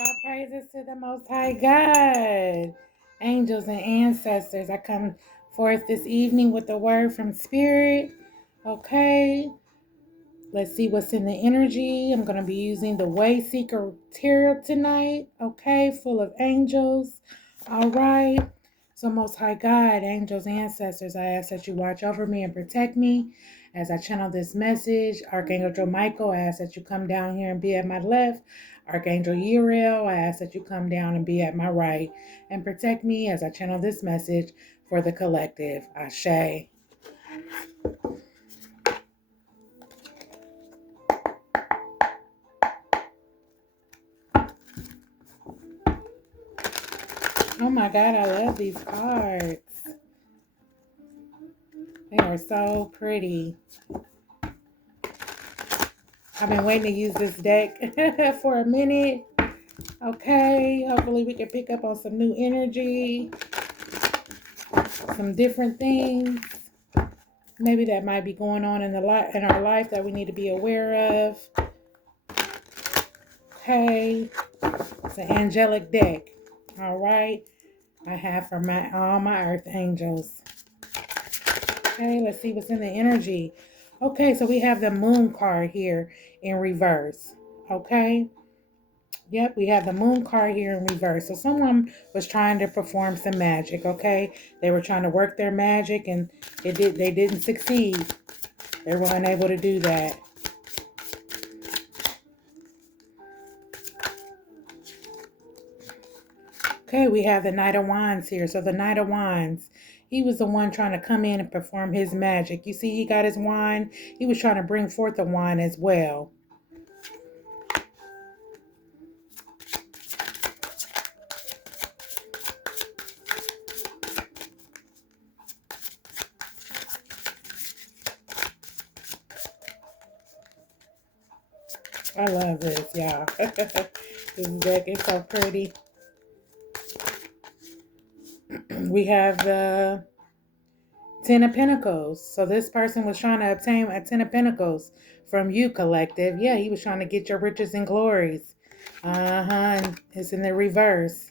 All praises to the Most High God. Angels and ancestors, I come forth this evening with a word from Spirit. Okay, let's see what's in the energy. I'm going to be using the Wayseeker Tarot tonight. Okay, full of angels. All right. So, Most High God, angels, ancestors, I ask that you watch over me and protect me as I channel this message. Archangel Michael, I ask that you come down here and be at my left. Archangel Uriel, I ask that you come down and be at my right and protect me as I channel this message for the collective. Ashe. Oh my God, I love these cards. They are so pretty. I've been waiting to use this deck for a minute. Okay, hopefully we can pick up on some new energy, some different things. Maybe that might be going on in our life that we need to be aware of. Okay, it's an angelic deck. All right, I have for all my earth angels. Okay, let's see what's in the energy. Okay, so we have the moon card here in reverse. Okay. Yep, we have the moon card here in reverse. So someone was trying to perform some magic, okay? They were trying to work their magic and they didn't succeed. They were unable to do that. Okay, we have the Knight of Wands here. So the Knight of Wands, he was the one trying to come in and perform his magic. You see, he got his wand. He was trying to bring forth the wand as well. I love this, y'all. This deck is so pretty. We have the Ten of Pentacles. So this person was trying to obtain a Ten of Pentacles from you, collective. Yeah, he was trying to get your riches and glories. And it's in the reverse.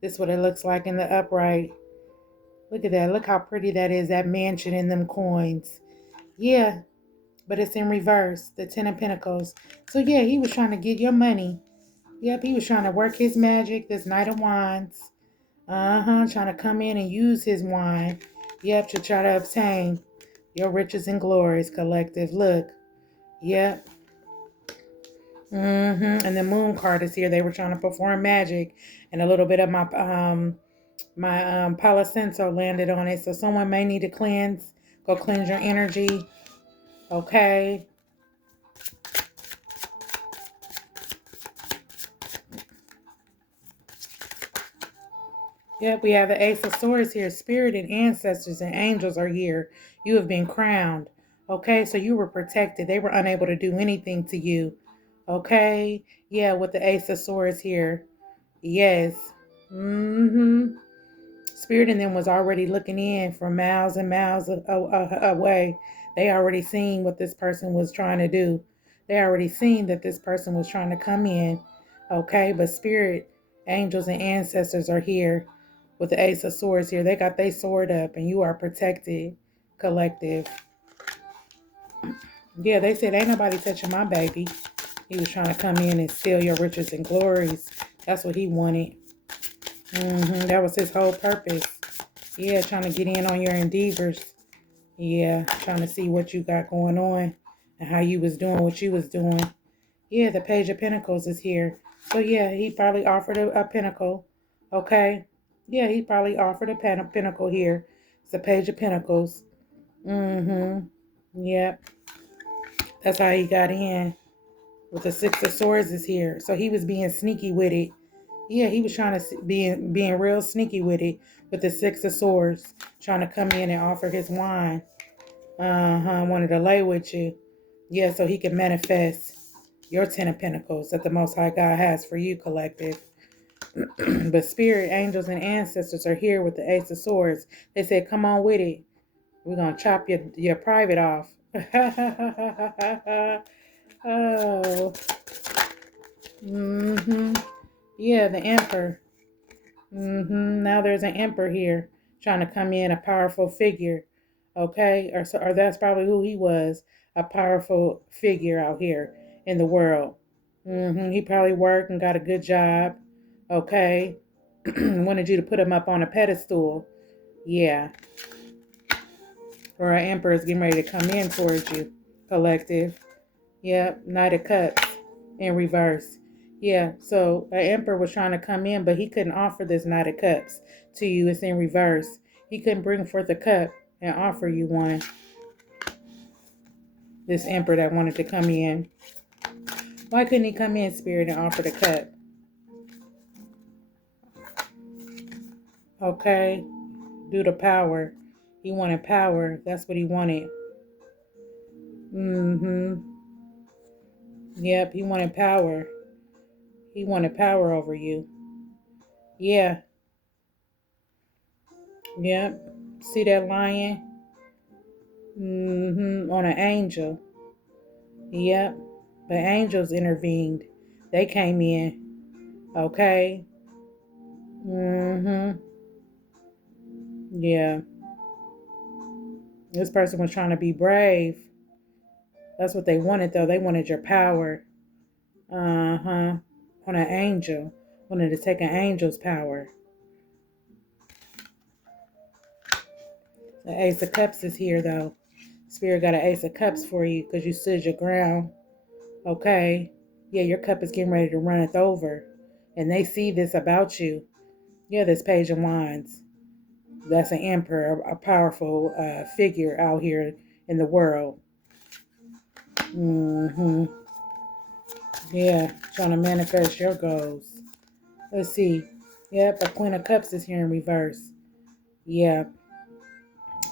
This is what it looks like in the upright. Look at that. Look how pretty that is, that mansion and them coins. Yeah, but it's in reverse, the Ten of Pentacles. So yeah, he was trying to get your money. Yep, he was trying to work his magic, this Knight of Wands. Trying to come in and use his wand. Yep, to try to obtain your riches and glories, collective. Look. Yep. And the moon card is here. They were trying to perform magic, and a little bit of my Palo Santo landed on it. So someone may need to cleanse. Go cleanse your energy. Okay. Yep, we have the Ace of Swords here. Spirit and ancestors and angels are here. You have been crowned. Okay, so you were protected. They were unable to do anything to you. Okay, yeah, with the Ace of Swords here. Yes. Spirit in them was already looking in from miles and miles away. They already seen what this person was trying to do. They already seen that this person was trying to come in. Okay, but spirit, angels, and ancestors are here with the Ace of Swords here. They got their sword up and you are protected, collective. Yeah, they said, ain't nobody touching my baby. He was trying to come in and steal your riches and glories. That's what he wanted. That was his whole purpose. Yeah, trying to get in on your endeavors. Yeah, trying to see what you got going on and how you was doing what you was doing. Yeah, the Page of Pentacles is here. So yeah, he probably offered a pentacle. Okay. Yeah, he probably offered a pentacle here. It's the Page of Pentacles. Yep. That's how he got in. With the Six of Swords is here. So he was being sneaky with it. Yeah, he was trying to being real sneaky with it with the Six of Swords, trying to come in and offer his wine. Wanted to lay with you. Yeah, so he can manifest your Ten of Pentacles that the Most High God has for you, collective. But spirit, angels, and ancestors are here with the Ace of Swords. They said, come on with it. We're going to chop your private off. Oh. Yeah, the Emperor. Now there's an Emperor here trying to come in, a powerful figure. Okay, or that's probably who he was, a powerful figure out here in the world. He probably worked and got a good job. Okay, wanted you to put him up on a pedestal. Yeah, or an Emperor is getting ready to come in towards you, collective. Yep, Knight of Cups in reverse. Yeah, so an Emperor was trying to come in, but he couldn't offer this Knight of Cups to you. It's in reverse. He couldn't bring forth a cup and offer you one. This Emperor that wanted to come in. Why couldn't he come in, Spirit, and offer the cup? Okay, due to power. He wanted power. That's what he wanted. Mm-hmm. Yep, he wanted power. He wanted power over you. Yeah, yep. See that lion? On an angel. Yep. But angels intervened. They came in. Okay. Mm-hmm. Yeah. This person was trying to be brave. That's what they wanted, though. They wanted your power. Uh-huh. On an angel. Wanted to take an angel's power. The Ace of Cups is here, though. Spirit got an Ace of Cups for you because you stood your ground. Okay. Yeah, your cup is getting ready to runneth over. And they see this about you. Yeah, this Page of Wands. That's an emperor, a powerful figure out here in the world. Yeah, trying to manifest your goals. Let's see. Yep, a Queen of Cups is here in reverse. Yeah.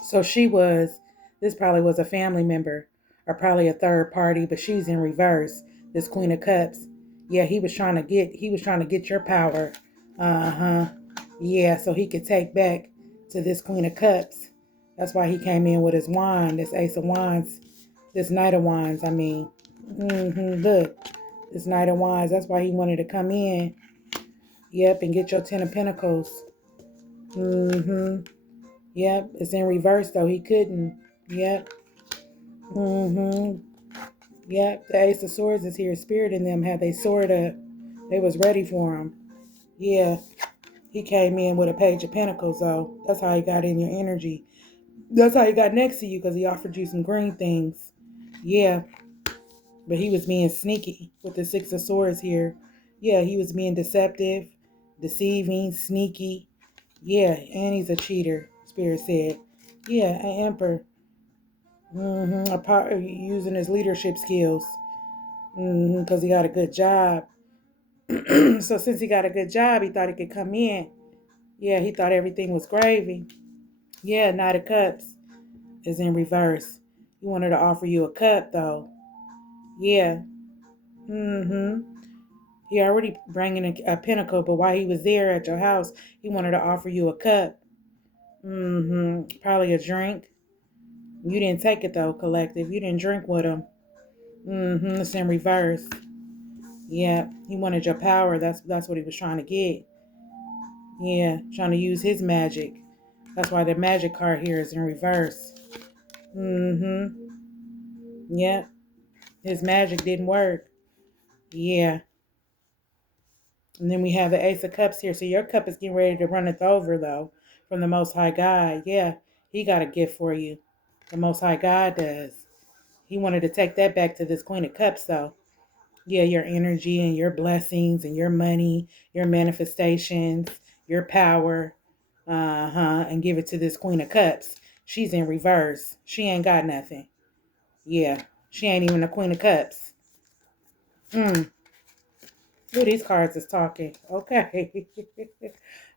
So this probably was a family member or probably a third party, but she's in reverse. This Queen of Cups. Yeah, he was trying to get your power. Uh-huh. Yeah, so he could take back to this Queen of Cups. That's why he came in with his wand, this Ace of Wands, this Knight of Wands, I mean. Look, this Knight of Wands, that's why he wanted to come in. Yep, and get your Ten of Pentacles. Yep, it's in reverse though. He couldn't. Yep. Yep, the Ace of Swords is here. Spirit in them had they sword up. They was ready for him. Yeah, he came in with a Page of Pentacles though. That's how he got in your energy. That's how he got next to you because he offered you some green things. Yeah, but he was being sneaky with the Six of Swords here. Yeah, he was being deceptive, deceiving, sneaky. Yeah, and he's a cheater, Spirit said. Yeah, an Emperor. Using his leadership skills. Because he got a good job. So since he got a good job, he thought he could come in. Yeah, he thought everything was gravy. Yeah, Knight of Cups is in reverse. He wanted to offer you a cup, though. Yeah. He already bringing a pinnacle, but while he was there at your house, he wanted to offer you a cup. Probably a drink. You didn't take it, though, collective. You didn't drink with him. It's in reverse. Yeah, he wanted your power. That's what he was trying to get. Yeah, trying to use his magic. That's why the magic card here is in reverse. Yeah, his magic didn't work. Yeah. And then we have the Ace of Cups here. So your cup is getting ready to run it over, though, from the Most High God. Yeah, he got a gift for you. The Most High God does. He wanted to take that back to this Queen of Cups, though. Yeah, your energy and your blessings and your money, your manifestations, your power, and give it to this Queen of Cups. She's in reverse. She ain't got nothing. Yeah, she ain't even a Queen of Cups. Ooh, these cards is talking. Okay.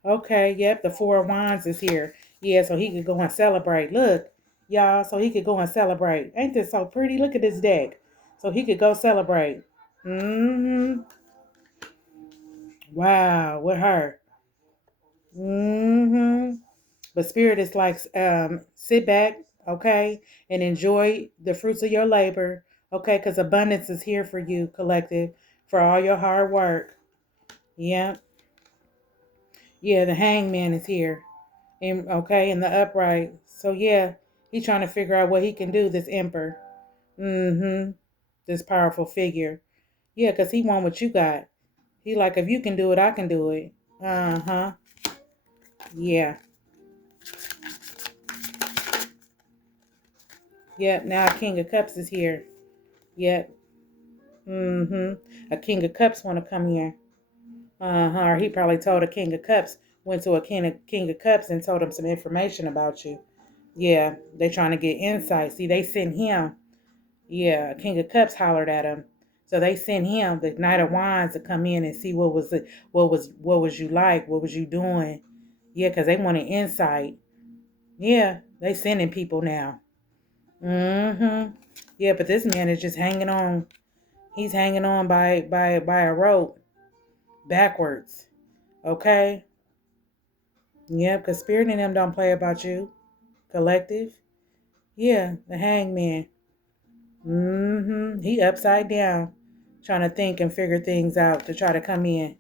Okay, yep, the Four of Wands is here. Yeah, so he could go and celebrate. Look, y'all, so he could go and celebrate. Ain't this so pretty? Look at this deck. So he could go celebrate. Wow, with her. But Spirit is like, sit back, okay, and enjoy the fruits of your labor, okay, because abundance is here for you, collective, for all your hard work. Yep. Yeah, the hangman is here. And okay, in the upright. So yeah, he's trying to figure out what he can do, this emperor. Mm-hmm. This powerful figure. Yeah, because he want what you got. He like, if you can do it, I can do it. Uh-huh. Yeah. Yep, now a King of Cups is here. Yep. Mm-hmm. A King of Cups want to come here. Uh-huh. Or he probably told a King of Cups, went to a King of Cups and told him some information about you. Yeah, they trying to get insight. See, they sent him. Yeah, King of Cups hollered at him. So they sent him, the Knight of Wands, to come in and see what was you like, what was you doing. Yeah, because they wanted insight. Yeah, they sending people now. Mm-hmm. Yeah, but this man is just hanging on. He's hanging on by a rope backwards. Okay? Yeah, because Spirit and them don't play about you. Collective. Yeah, the hangman. He upside down, trying to think and figure things out to try to come in.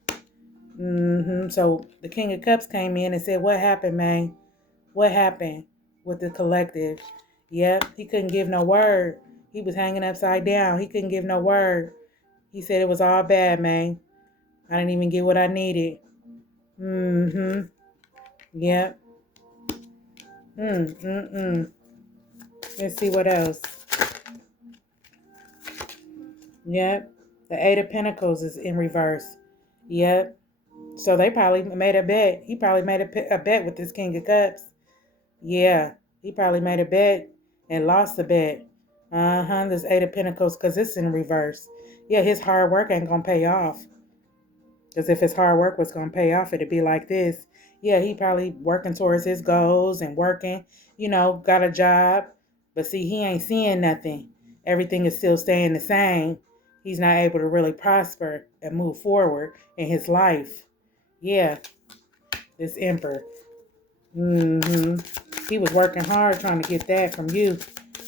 So the King of Cups came in and said, "What happened, man? What happened with the collective?" Yep, he couldn't give no word. He was hanging upside down. He couldn't give no word. He said it was all bad, man. I didn't even get what I needed. Mm-hmm. Yep. Mm-mm-mm. Let's see what else. Yep. The Eight of Pentacles is in reverse. Yep. So they probably made a bet. He probably made a bet with this King of Cups. Yeah. He probably made a bet and lost the bet. Uh-huh. This Eight of Pentacles, because it's in reverse. Yeah, his hard work ain't going to pay off. Because if his hard work was going to pay off, it'd be like this. Yeah, he probably working towards his goals and working, got a job. But see, he ain't seeing nothing. Everything is still staying the same. He's not able to really prosper and move forward in his life. Yeah, this emperor. hmm He was working hard trying to get that from you.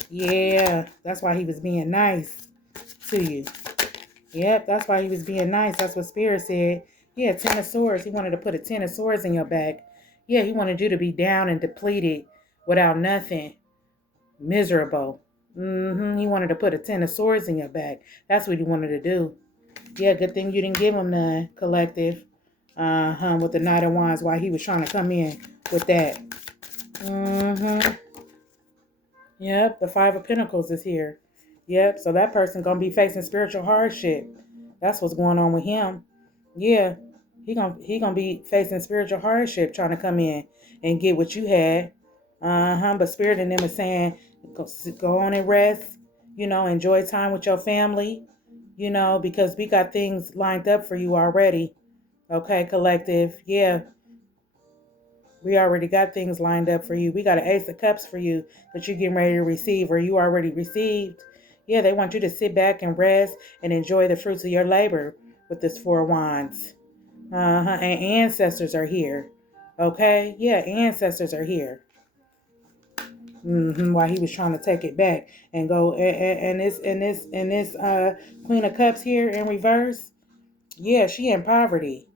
Yeah, that's why he was being nice to you. Yep, that's why he was being nice. That's what Spirit said. Yeah, Ten of Swords. He wanted to put a Ten of Swords in your back. Yeah, he wanted you to be down and depleted without nothing. Miserable. He wanted to put a Ten of Swords in your back. That's what he wanted to do. Yeah, good thing you didn't give him the collective. With the Knight of Wands, while he was trying to come in with that. Yep, the Five of Pentacles is here. Yep, so that person gonna be facing spiritual hardship. That's what's going on with him. Yeah, he gonna be facing spiritual hardship trying to come in and get what you had. But Spirit in them is saying, go on and rest. Enjoy time with your family. Because we got things lined up for you already. Okay, collective. Yeah, we already got things lined up for you. We got an Ace of Cups for you that you're getting ready to receive, or you already received. Yeah, they want you to sit back and rest and enjoy the fruits of your labor with this Four of Wands. And ancestors are here. Okay? Yeah, ancestors are here. While he was trying to take it back and go, and this Queen of Cups here in reverse. Yeah, she in poverty.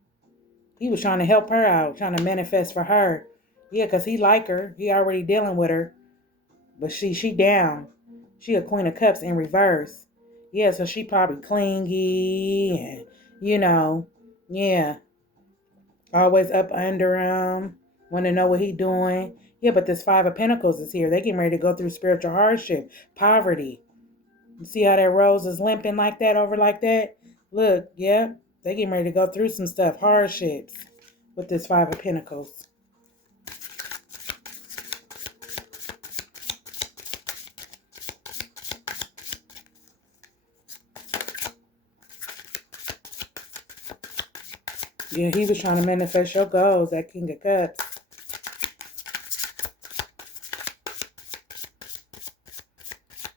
He was trying to help her out, trying to manifest for her. Yeah, because he like her. He already dealing with her. But she down. She a Queen of Cups in reverse. Yeah, so she probably clingy and, yeah. Always up under him. Want to know what he doing. Yeah, but this Five of Pentacles is here. They getting ready to go through spiritual hardship. Poverty. You see how that rose is limping like that over like that? Look, yeah. They getting ready to go through some stuff. Hardships with this Five of Pentacles. Yeah, he was trying to manifest your goals, that King of Cups.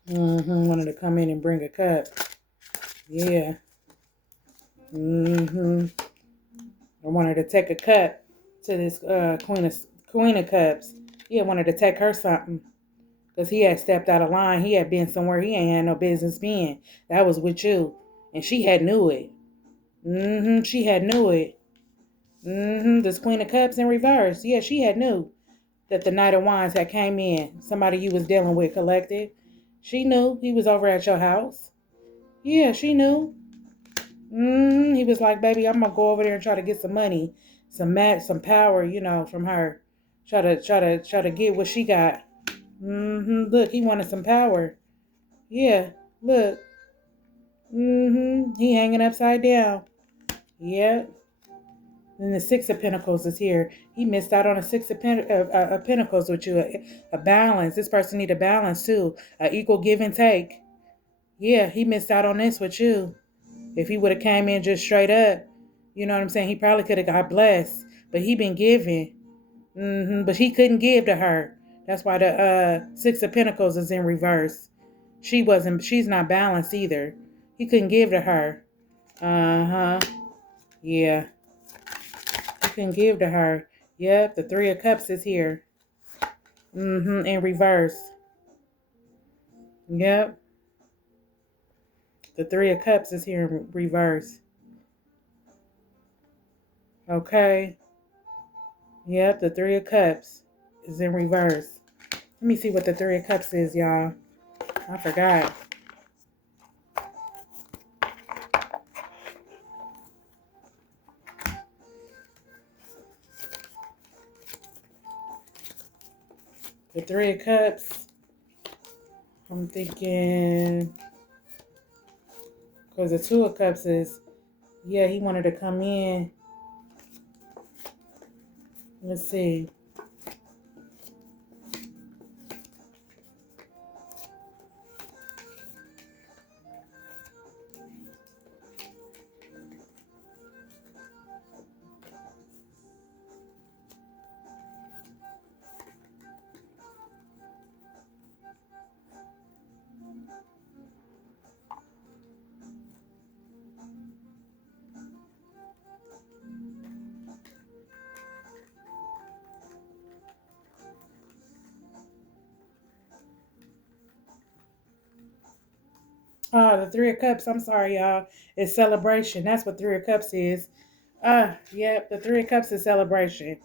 Wanted to come in and bring a cup. Yeah. I wanted to take a cup to this Queen of Cups. Yeah, wanted to take her something. Because he had stepped out of line. He had been somewhere he ain't had no business being. That was with you. And she had knew it. She had knew it. This Queen of Cups in reverse. Yeah, she had knew that the Knight of Wands had came in. Somebody you was dealing with, collective. She knew he was over at your house. Yeah, she knew. He was like, baby, I'm gonna go over there and try to get some money, some power, from her. Try to get what she got. Look, he wanted some power. Yeah, look. He hanging upside down. Yeah. And the Six of Pentacles is here. He missed out on a Six of Pentacles with you. A balance. This person need a balance too. A equal give and take. Yeah, he missed out on this with you. If he would have came in just straight up, you know what I'm saying? He probably could have got blessed. But he been giving. But he couldn't give to her. That's why the Six of Pentacles is in reverse. She's not balanced either. He couldn't give to her. Yeah. He couldn't give to her. Yep, the Three of Cups is here. In reverse. Yep. The Three of Cups is here in reverse. Okay. Yep, the Three of Cups is in reverse. Let me see what the Three of Cups is, y'all. I forgot. The Three of Cups. I'm thinking, because the Two of Cups is, yeah, he wanted to come in. Let's see. The Three of Cups. I'm sorry, y'all. It's celebration. That's what Three of Cups is. Yep. The Three of Cups is celebration.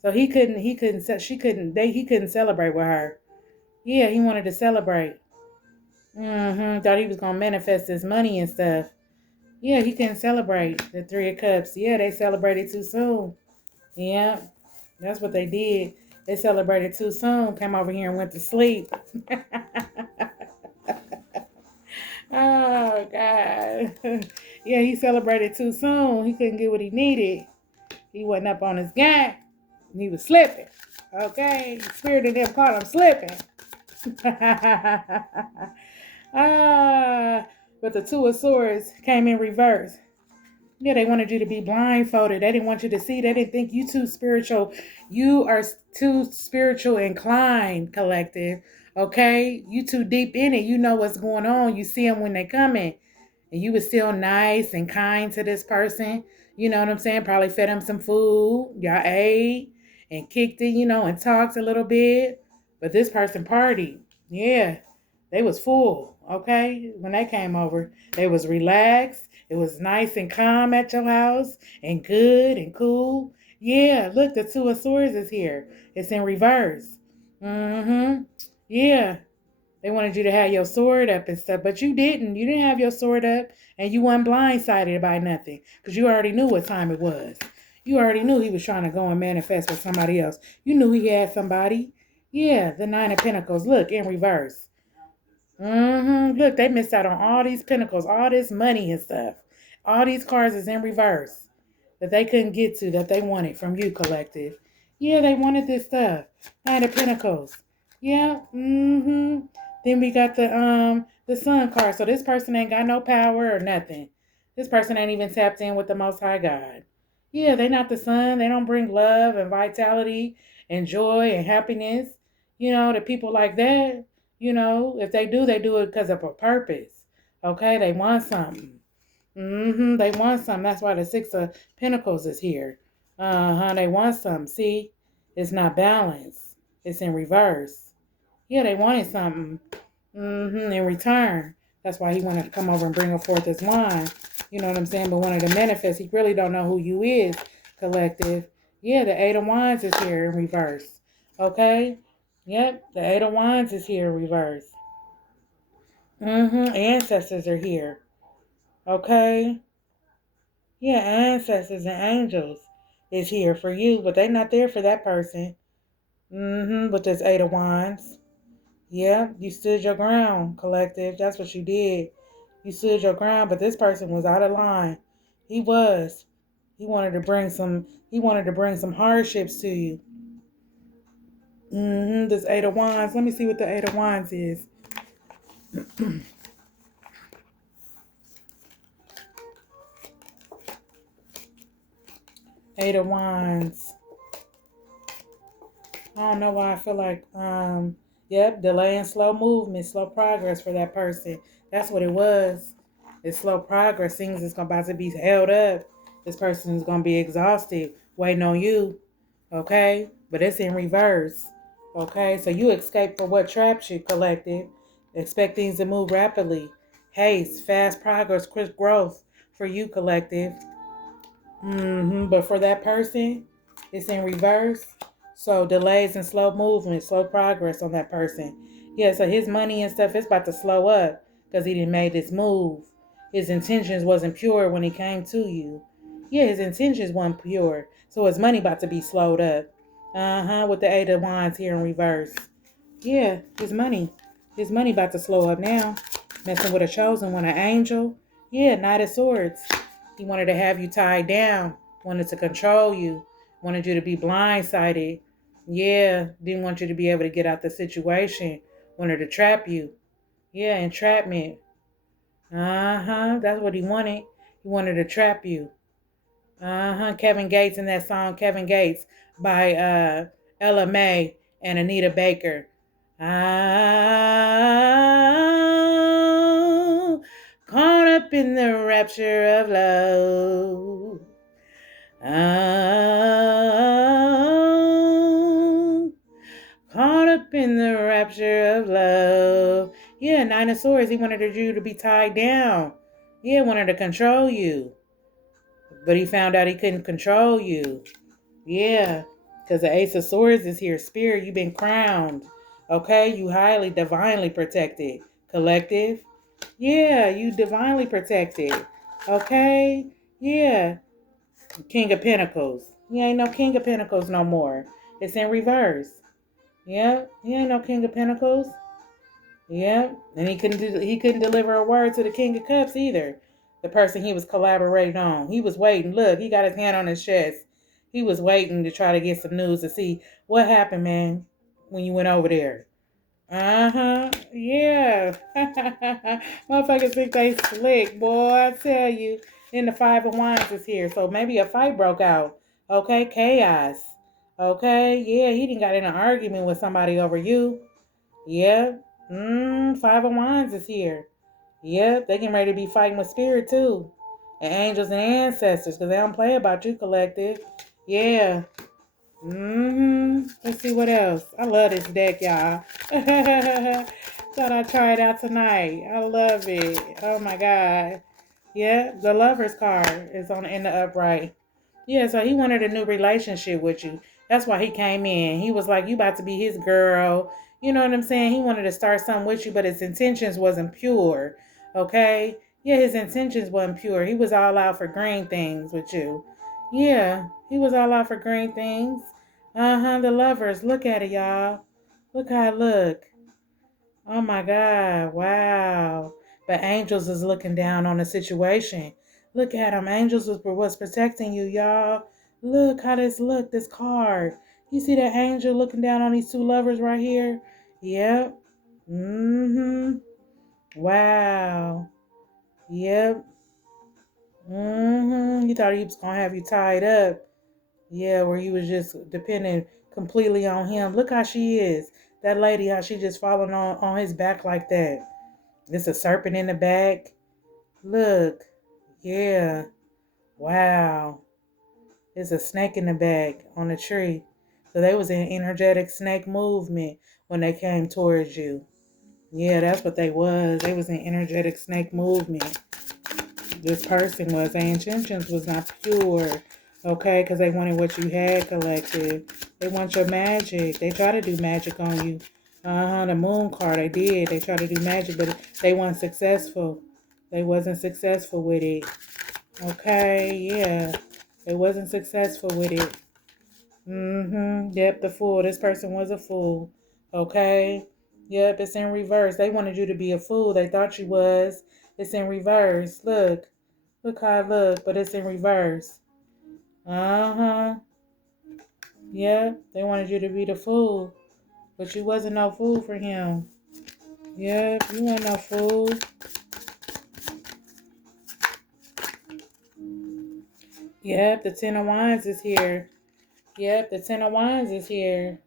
So he couldn't celebrate with her. Yeah, he wanted to celebrate. Thought he was gonna manifest his money and stuff. Yeah, he couldn't celebrate the Three of Cups. Yeah, they celebrated too soon. Yeah, that's what they did. They celebrated too soon. Came over here and went to sleep. Oh, God. Yeah, he celebrated too soon. He couldn't get what he needed. He wasn't up on his game. He was slipping. Okay? Spirit in him caught him slipping. But the Two of Swords came in reverse. Yeah, they wanted you to be blindfolded. They didn't want you to see. They didn't think you too spiritual. You are too spiritual inclined, collective. Okay? You too deep in it. You know what's going on. You see them when they coming. And you was still nice and kind to this person. You know what I'm saying? Probably fed him some food. Y'all ate and kicked it, and talked a little bit. But this person partied. Yeah. They was full, okay? When they came over, they was relaxed. It was nice and calm at your house and good and cool. Yeah, look, the Two of Swords is here. It's in reverse. Yeah. They wanted you to have your sword up and stuff, but you didn't. You didn't have your sword up, and you weren't blindsided by nothing because you already knew what time it was. You already knew he was trying to go and manifest with somebody else. You knew he had somebody. Yeah, the Nine of Pentacles. Look, in reverse. Look, they missed out on all these pentacles, all this money and stuff. All these cards is in reverse that they couldn't get to that they wanted from you, collective. Yeah, they wanted this stuff. Nine of Pentacles. Yeah. Then we got the Sun card. So this person ain't got no power or nothing. This person ain't even tapped in with the Most High God. Yeah, they not the Sun. They don't bring love and vitality and joy and happiness. To people like that. If they do it because of a purpose. Okay, they want something. They want something. That's why the Six of Pentacles is here. They want something. See, it's not balanced. It's in reverse. Yeah, they wanted something. In return. That's why he wanted to come over and bring forth his wine. You know what I'm saying? But wanted to manifest. He really don't know who you is. collective. Yeah, the Eight of Wands is here in reverse. Okay? Yep, the Eight of Wands is here in reverse. Ancestors are here. Okay? Yeah, ancestors and angels is here for you, but they're not there for that person. With this Eight of Wands. Yeah, you stood your ground, collective. That's what you did. You stood your ground, but this person was out of line. He was. He wanted to bring some hardships to you. This Eight of Wands. Let me see what the Eight of Wands is. Eight of Wands. I don't know why I feel like, yep, delay and slow movement, slow progress for that person. That's what it was. It's slow progress. Things is about to be held up. This person is going to be exhausted waiting on you. Okay? But it's in reverse. Okay? So you escape for what traps you, collective. Expect things to move rapidly. Haste, fast progress, quick growth for you, collective. But for that person, it's in reverse. So delays and slow movement, slow progress on that person. Yeah, so his money and stuff is about to slow up because he didn't make this move. His intentions wasn't pure when he came to you. Yeah, his intentions weren't pure. So his money about to be slowed up. With the Eight of Wands here in reverse. Yeah, his money. His money about to slow up now. Messing with a chosen one, an angel. Yeah, Knight of Swords. He wanted to have you tied down. Wanted to control you. Wanted you to be blindsided. Yeah, didn't want you to be able to get out the situation. Wanted to trap you. Yeah, entrapment. That's what he wanted. He wanted to trap you. Kevin Gates in that song, Kevin Gates by Ella May and Anita Baker. Caught up in the rapture of love. Caught up in the rapture of love. Yeah, Nine of Swords, he wanted you to be tied down. Yeah, wanted to control you. But he found out he couldn't control you. Yeah, because the Ace of Swords is here. Spirit, you've been crowned. Okay, you highly, divinely protected. Collective. Yeah, you divinely protected. Okay, yeah. King of Pentacles. You ain't no King of Pentacles no more. It's in reverse. Yeah, you ain't no King of Pentacles. Yeah, and he couldn't deliver a word to the King of Cups either. The person he was collaborating on. He was waiting. Look, he got his hand on his chest. He was waiting to try to get some news to see what happened, man, when you went over there. Yeah. Motherfuckers think they slick, boy. I tell you. Then the Five of Wands is here. So maybe a fight broke out. Okay, chaos. Okay, yeah, he didn't got in an argument with somebody over you. Yeah. Five of Wands is here. Yep, they getting ready to be fighting with spirit too. And angels and ancestors, because they don't play about you, collective. Yeah. Let's see what else. I love this deck, y'all. Thought I'd try it out tonight. I love it. Oh my God. Yeah, the Lover's card is in the upright. Yeah, so he wanted a new relationship with you. That's why he came in. He was like, you about to be his girl. You know what I'm saying? He wanted to start something with you, but his intentions wasn't pure. Okay? Yeah, his intentions wasn't pure. He was all out for green things with you. Yeah, he was all out for green things. The Lovers. Look at it, y'all. Look how it look. Oh my God. Wow. But angels is looking down on the situation. Look at them. Angels was protecting you, y'all. Look how this card. You see that angel looking down on these two lovers right here? Yep. Wow. Yep. He thought he was going to have you tied up. Yeah, where you was just depending completely on him. Look how she is. That lady, how she just falling on his back like that. There's a serpent in the back. Look. Yeah. Wow. There's a snake in the back on the tree. So they was in energetic snake movement when they came towards you. Yeah, that's what they was. They was in energetic snake movement. This person was. Their intentions was not pure. Okay, because they wanted what you had, collective. They want your magic. They try to do magic on you. The moon card, they did. They tried to do magic, but they weren't successful. They wasn't successful with it. Okay, yeah. They wasn't successful with it. Yep, the fool. This person was a fool. Okay. Yep, it's in reverse. They wanted you to be a fool. They thought you was. It's in reverse. Look. Look how it look, but it's in reverse. Uh-huh. Yep, they wanted you to be the fool. But you wasn't no fool for him. Yep, you weren't no fool. Yep, the Ten of Wands is here. Yep, the Ten of Wands is here.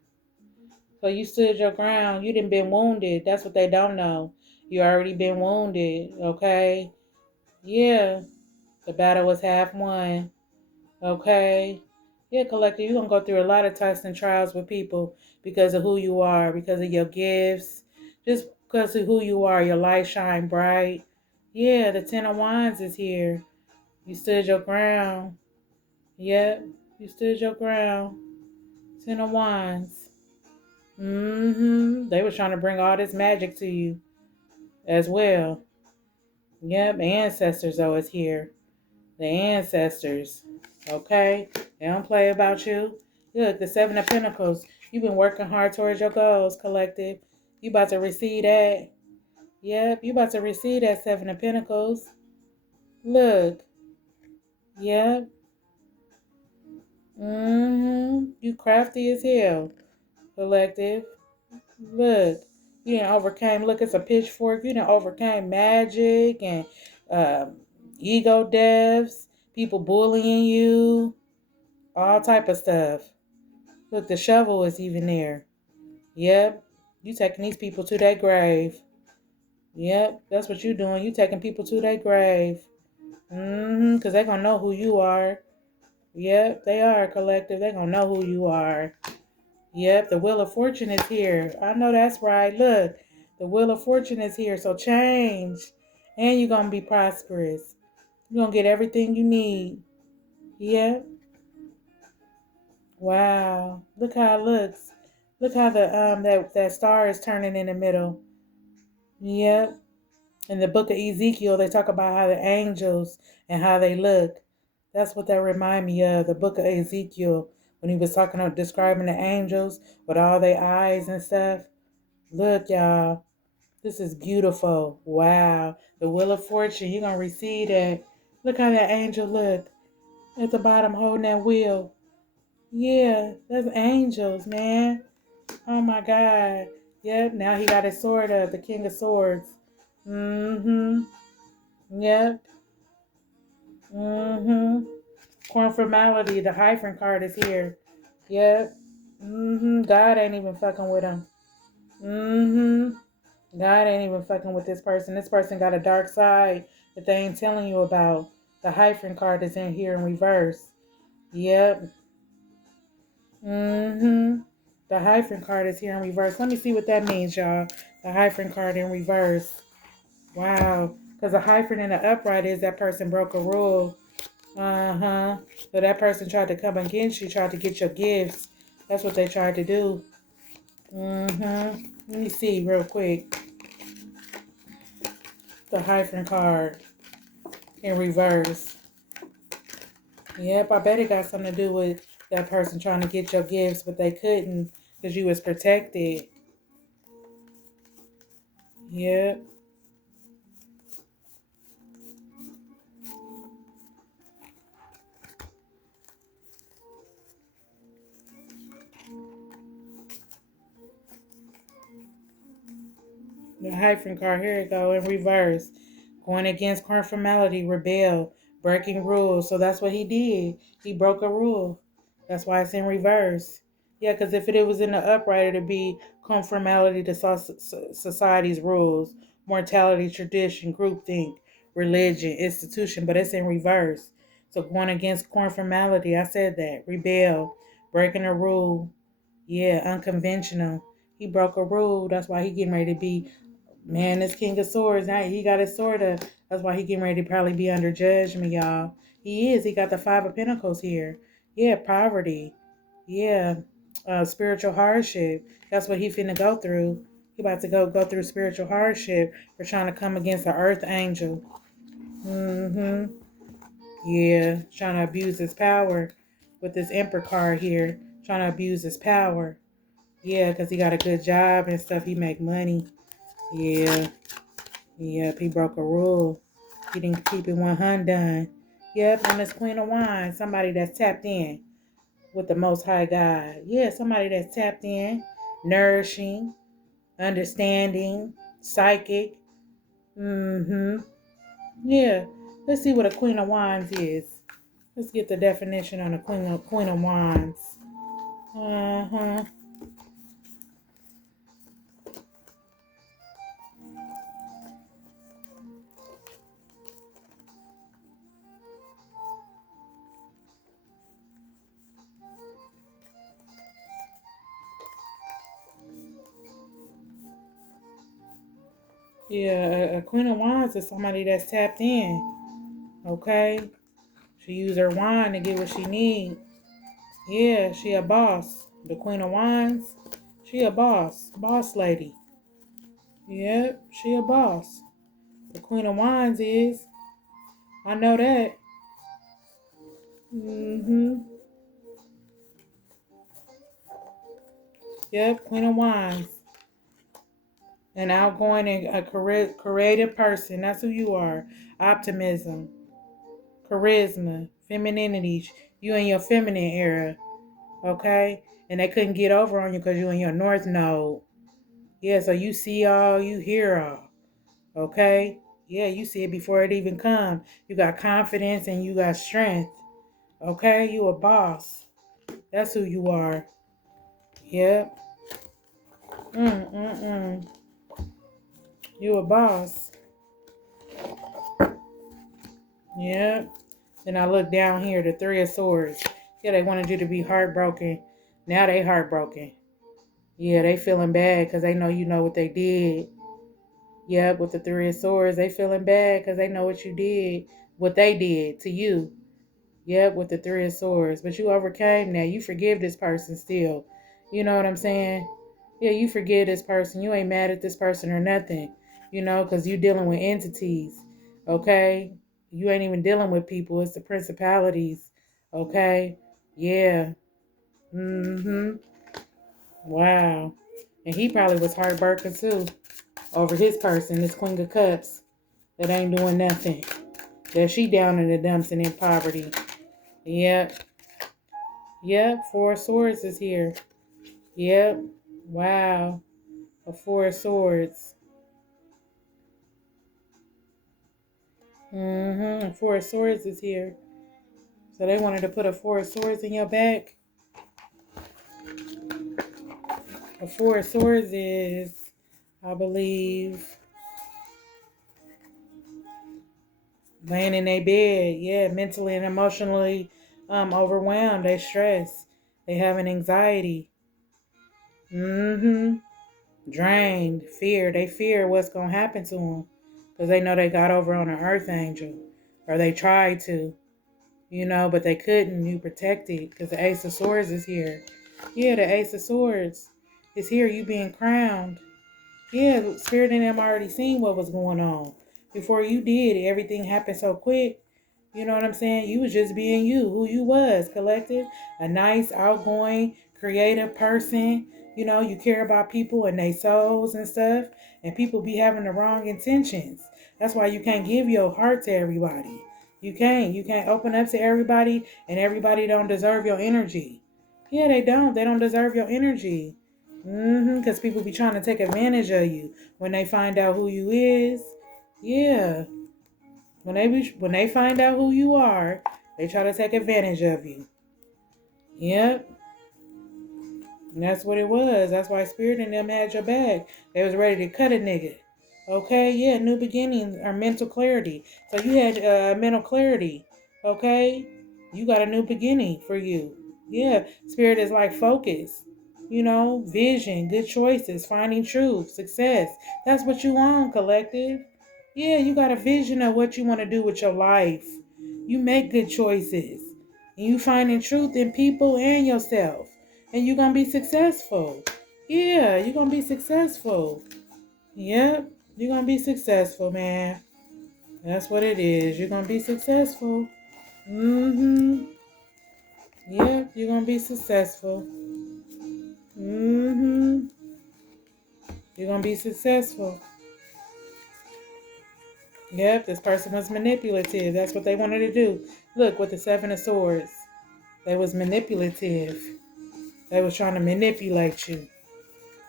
So you stood your ground. You didn't been wounded. That's what they don't know. You already been wounded, okay? Yeah, the battle was half won, okay? Yeah, collective, you're going to go through a lot of tests and trials with people because of who you are, because of your gifts, just because of who you are. Your light shine bright. Yeah, the Ten of Wands is here. You stood your ground. Yep, you stood your ground. Ten of Wands. They were trying to bring all this magic to you as well. Yep, ancestors though is here. The ancestors. Okay? They don't play about you. Look, the Seven of Pentacles. You've been working hard towards your goals, collective. You about to receive that. Yep, you about to receive that Seven of Pentacles. Look. Yep. You crafty as hell, collective. Look, you didn't overcame. Look, it's a pitchfork. You didn't overcame magic and ego deaths, people bullying you, all type of stuff. Look, the shovel is even there. Yep, you taking these people to their grave. Yep, that's what you doing. You taking people to their grave. Because they're gonna know who you are. Yep, they are, collective. They're gonna know who you are. Yep, the Wheel of Fortune is here. I know that's right. Look, the Wheel of Fortune is here. So change. And you're going to be prosperous. You're going to get everything you need. Yep. Wow. Look how it looks. Look how the that star is turning in the middle. Yep. In the book of Ezekiel, they talk about how the angels and how they look. That's what that remind me of, the book of Ezekiel, when he was talking about describing the angels with all their eyes and stuff. Look, y'all. This is beautiful. Wow. The Wheel of Fortune. You're going to receive that. Look how that angel look at the bottom holding that wheel. Yeah, that's angels, man. Oh, my God. Yep, now he got his sword up, the King of Swords. Yep. Conformality, the hyphen card is here. Yep. God ain't even fucking with him. God ain't even fucking with this person. This person got a dark side that they ain't telling you about. The hyphen card is in here in reverse. Yep. The hyphen card is here in reverse. Let me see what that means, y'all. The hyphen card in reverse. Wow. Because the hyphen in the upright is that person broke a rule. So that person tried to come against you, tried to get your gifts. That's what they tried to do. Let me see real quick. The hyphen card in reverse. Yep, I bet it got something to do with that person trying to get your gifts, but they couldn't because you was protected. Yep. The hyphen card, here it go, in reverse. Going against conformality, rebel, breaking rules. So that's what he did. He broke a rule. That's why it's in reverse. Yeah, because if it was in the upright, it'd be conformality to society's rules, mortality, tradition, groupthink, religion, institution, but it's in reverse. So going against conformality, I said that. Rebel, breaking a rule. Yeah, unconventional. He broke a rule. That's why he getting ready to be, man, this King of Swords. Now he got his sword up. That's why he getting ready to probably be under judgment, y'all. He is. He got the Five of Pentacles here. Yeah, poverty. Yeah, spiritual hardship. That's what he finna go through. He about to go through spiritual hardship for trying to come against the Earth Angel. Mm-hmm. Yeah, trying to abuse his power with this Emperor card here. Trying to abuse his power. Yeah, because he got a good job and stuff. He make money. Yeah. Yep, he broke a rule. He didn't keep it 100. Yep, and this Queen of Wands, somebody that's tapped in with the Most High God. Yeah, somebody that's tapped in, nourishing, understanding, psychic. Mm-hmm. Yeah. Let's see what a Queen of Wands is. Let's get the definition on a Queen of Wands. Uh-huh. Yeah, a Queen of Wands is somebody that's tapped in. Okay? She use her wand to get what she need. Yeah, she a boss. The Queen of Wands, she a boss. Boss lady. Yep, she a boss. The Queen of Wands is. I know that. Mm-hmm. Yep, Queen of Wands. An outgoing and a creative person. That's who you are. Optimism, charisma, femininity. You in your feminine era. Okay? And they couldn't get over on you because you in your North Node. Yeah, so you see all, you hear all. Okay? Yeah, you see it before it even come. You got confidence and you got strength. Okay? You a boss. That's who you are. Yep. Mm-mm-mm. You a boss. Yep. Then I look down here, the Three of Swords. Yeah, they wanted you to be heartbroken. Now they heartbroken. Yeah, they feeling bad because they know you know what they did. Yep, with the Three of Swords, they feeling bad because they know what you did, what they did to you. Yep, with the Three of Swords. But you overcame that. You forgive this person still. You know what I'm saying? Yeah, you forgive this person. You ain't mad at this person or nothing. You know, because you dealing with entities. Okay? You ain't even dealing with people. It's the principalities. Okay? Yeah. Mm-hmm. Wow. And he probably was heartbroken too over his person, this Queen of Cups, that ain't doing nothing. That she down in the dumps and in poverty. Yep. Yep. Four of Swords is here. Yep. Wow. A Four of Swords. Mm-hmm. A Four of Swords is here. So they wanted to put a Four of Swords in your back. A Four of Swords is, I believe, laying in their bed. Yeah, mentally and emotionally overwhelmed. They stress. They have an anxiety. Mm-hmm. Drained, fear. They fear what's going to happen to them because they know they got over on an earth angel, or they tried to, you know, but they couldn't. You protected because the Ace of Swords is here. Yeah, the Ace of Swords is here. You being crowned. Yeah, Spirit and them already seen what was going on before you did. Everything happened so quick. You know what I'm saying? You was just being you, who you was, collective, a nice, outgoing, creative person. You know, you care about people and their souls and stuff, and people be having the wrong intentions. That's why you can't give your heart to everybody. You can't. You can't open up to everybody, and everybody don't deserve your energy. Yeah, they don't. They don't deserve your energy. Because people be trying to take advantage of you when they find out who you is. Yeah. When they find out who you are, they try to take advantage of you. Yep. And that's what it was. That's why Spirit and them had your back. They was ready to cut a nigga. Okay, yeah, new beginnings are mental clarity. So you had mental clarity. Okay? You got a new beginning for you. Yeah, Spirit is like focus. You know, vision, good choices, finding truth, success. That's what you want, collective. Yeah, you got a vision of what you want to do with your life. You make good choices. And you finding truth in people and yourself. And you're going to be successful. Yeah, you're going to be successful. Yep, you're going to be successful, man. That's what it is. You're going to be successful. Mm-hmm. Yep, you're going to be successful. Mm-hmm. You're going to be successful. Yep, this person was manipulative. That's what they wanted to do. Look, with the Seven of Swords. They was manipulative. They was trying to manipulate you.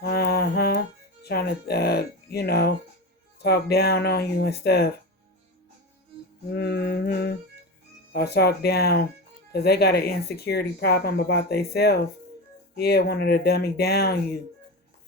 Uh-huh. Trying to, talk down on you and stuff. Mm-hmm. Or talk down. Because they got an insecurity problem about themselves. Yeah, wanted to dummy down you.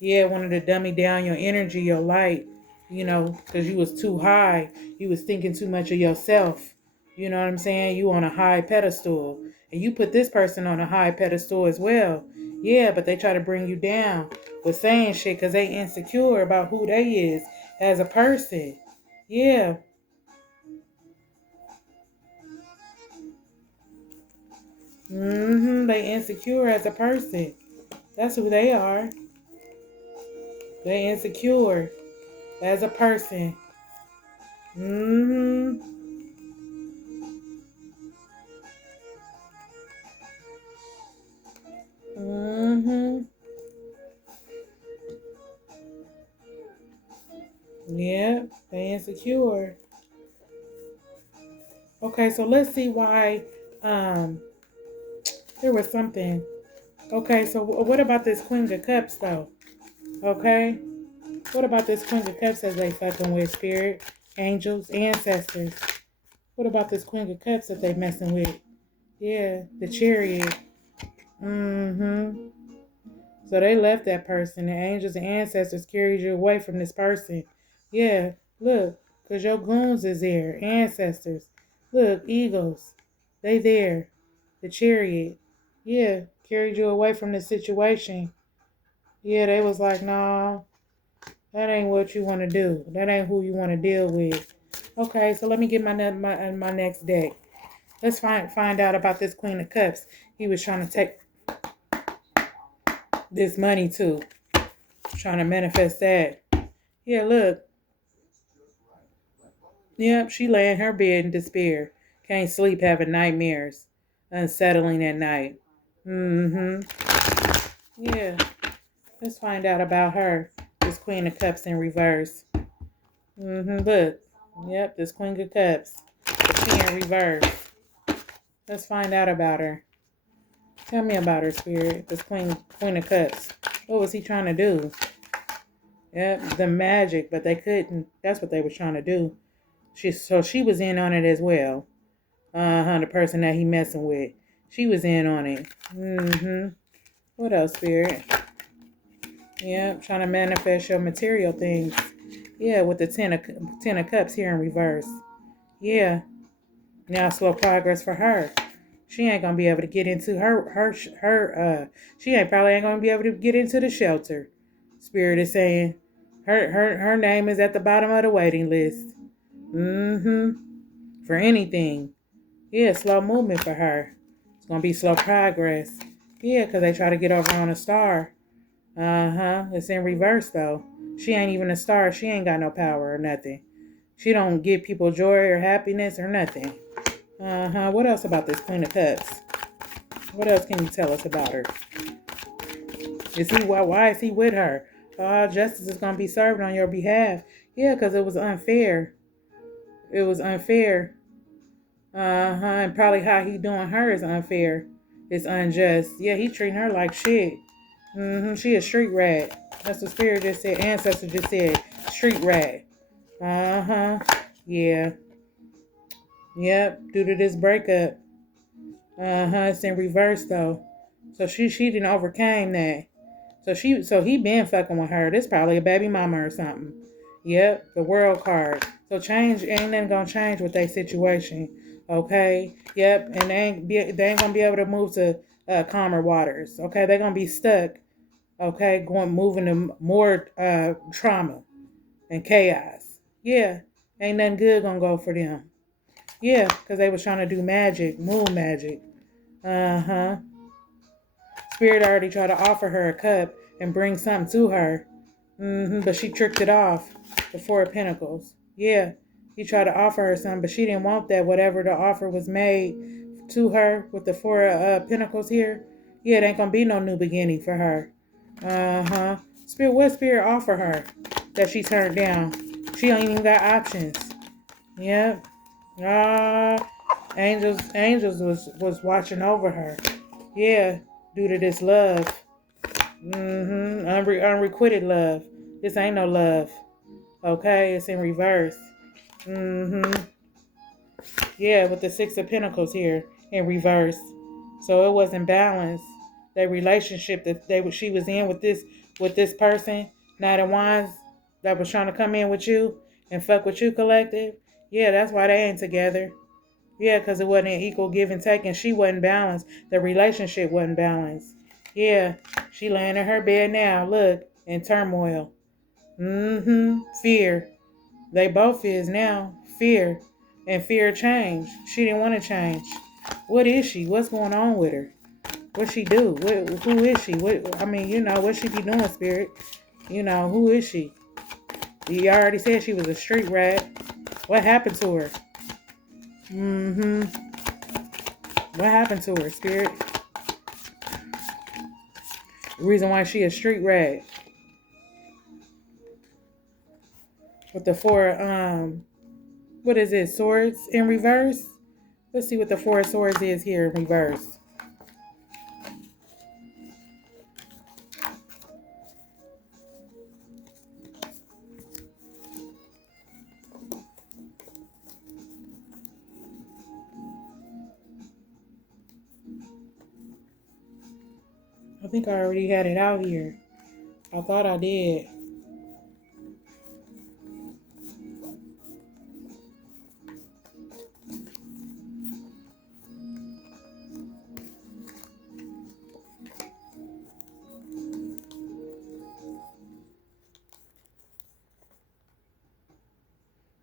Yeah, wanted to dummy down your energy, your light, because you was too high. You was thinking too much of yourself. You know what I'm saying? You on a high pedestal. And you put this person on a high pedestal as well. Yeah, but they try to bring you down with saying shit because they insecure about who they is as a person. Yeah. They insecure as a person. That's who they are. They insecure as a person. Mm-hmm. Mm-hmm. Yeah, they insecure. Okay, so let's see why um there was something. Okay, so what about this Queen of Cups though? Okay? What about this Queen of Cups as they fucking with spirit, angels, ancestors? What about this Queen of Cups that they messing with? Yeah, the Chariot. Mm-hmm. So they left that person. The angels and ancestors carried you away from this person. Yeah, look, because your goons is there. Ancestors. Look, eagles. They there. The chariot. Yeah, carried you away from the situation. Yeah, they was like, nah, that ain't what you want to do. That ain't who you want to deal with. Okay, so let me get my next deck. Let's find out about this Queen of Cups. He was trying to take this money too. Trying to manifest that. Yeah, look. Yep, she lay in her bed in despair. Can't sleep, having nightmares. Unsettling at night. Mm-hmm. Yeah. Let's find out about her. This Queen of Cups in reverse. Mm-hmm. Look. Yep, this Queen of Cups. She in reverse. Let's find out about her. Tell me about her, Spirit. This Queen of Cups. What was he trying to do? Yep, the magic, but they couldn't. That's what they were trying to do. So she was in on it as well. The person that he messing with. She was in on it. Mm-hmm. What else, Spirit? Yeah, trying to manifest your material things. Yeah, with the ten of Cups here in reverse. Yeah. Now slow progress for her. She ain't gonna be able to get into she ain't probably ain't gonna be able to get into the shelter. Spirit is saying her name is at the bottom of the waiting list. Mm-hmm. For anything. Yeah, slow movement for her. It's gonna be slow progress. Yeah, because they try to get over on a star. It's in reverse though. She ain't even a star. She ain't got no power or nothing. She don't give people joy or happiness or nothing. What else about this Queen of Cups? What else can you tell us about her? Why is he with her? Justice is gonna be served on your behalf. Yeah, because it was unfair. It was unfair. And probably how he doing her is unfair. It's unjust. Yeah, he treating her like shit. She a street rat. That's what Spirit just said. Ancestor just said. Street rat. Yeah. Yep. Due to this breakup. It's in reverse though. So she didn't overcame that. So he been fucking with her. This probably a baby mama or something. Yep, the world card. So change ain't nothing gonna change with their situation. Okay. Yep, and they ain't gonna be able to move to calmer waters. Okay, they're gonna be stuck. Okay, moving to more trauma and chaos. Yeah, ain't nothing good gonna go for them. Yeah, because they was trying to do magic, moon magic. Uh-huh. Spirit already tried to offer her a cup and bring something to her. But she tricked it off. The Four of Pentacles. Yeah. He tried to offer her something, but she didn't want that. Whatever the offer was made to her with the Four of Pentacles here. Yeah, it ain't gonna be no new beginning for her. Uh-huh. Spirit, what Spirit offer her that she turned down? She don't even got options. Yep. Angels was watching over her. Yeah, due to this love. Unrequited love. This ain't no love. Okay, it's in reverse. Yeah, with the Six of Pentacles here in reverse. So it wasn't balanced. That relationship that she was in with this person, Knight of Wands, that was trying to come in with you and fuck with you, collective. Yeah, that's why they ain't together. Yeah, because it wasn't an equal give and take, and she wasn't balanced. The relationship wasn't balanced. Yeah, she laying in her bed now, look, in turmoil. Fear. They both is now. Fear. And fear of change. She didn't want to change. What is she? What's going on with her? What she do? Who is she? What she be doing, Spirit? Who is she? You already said she was a street rat. What happened to her? What happened to her, Spirit? The reason why she a street rat. With the four, what is it? Swords in reverse? Let's see what the Four of Swords is here in reverse. I think I already had it out here. I thought I did.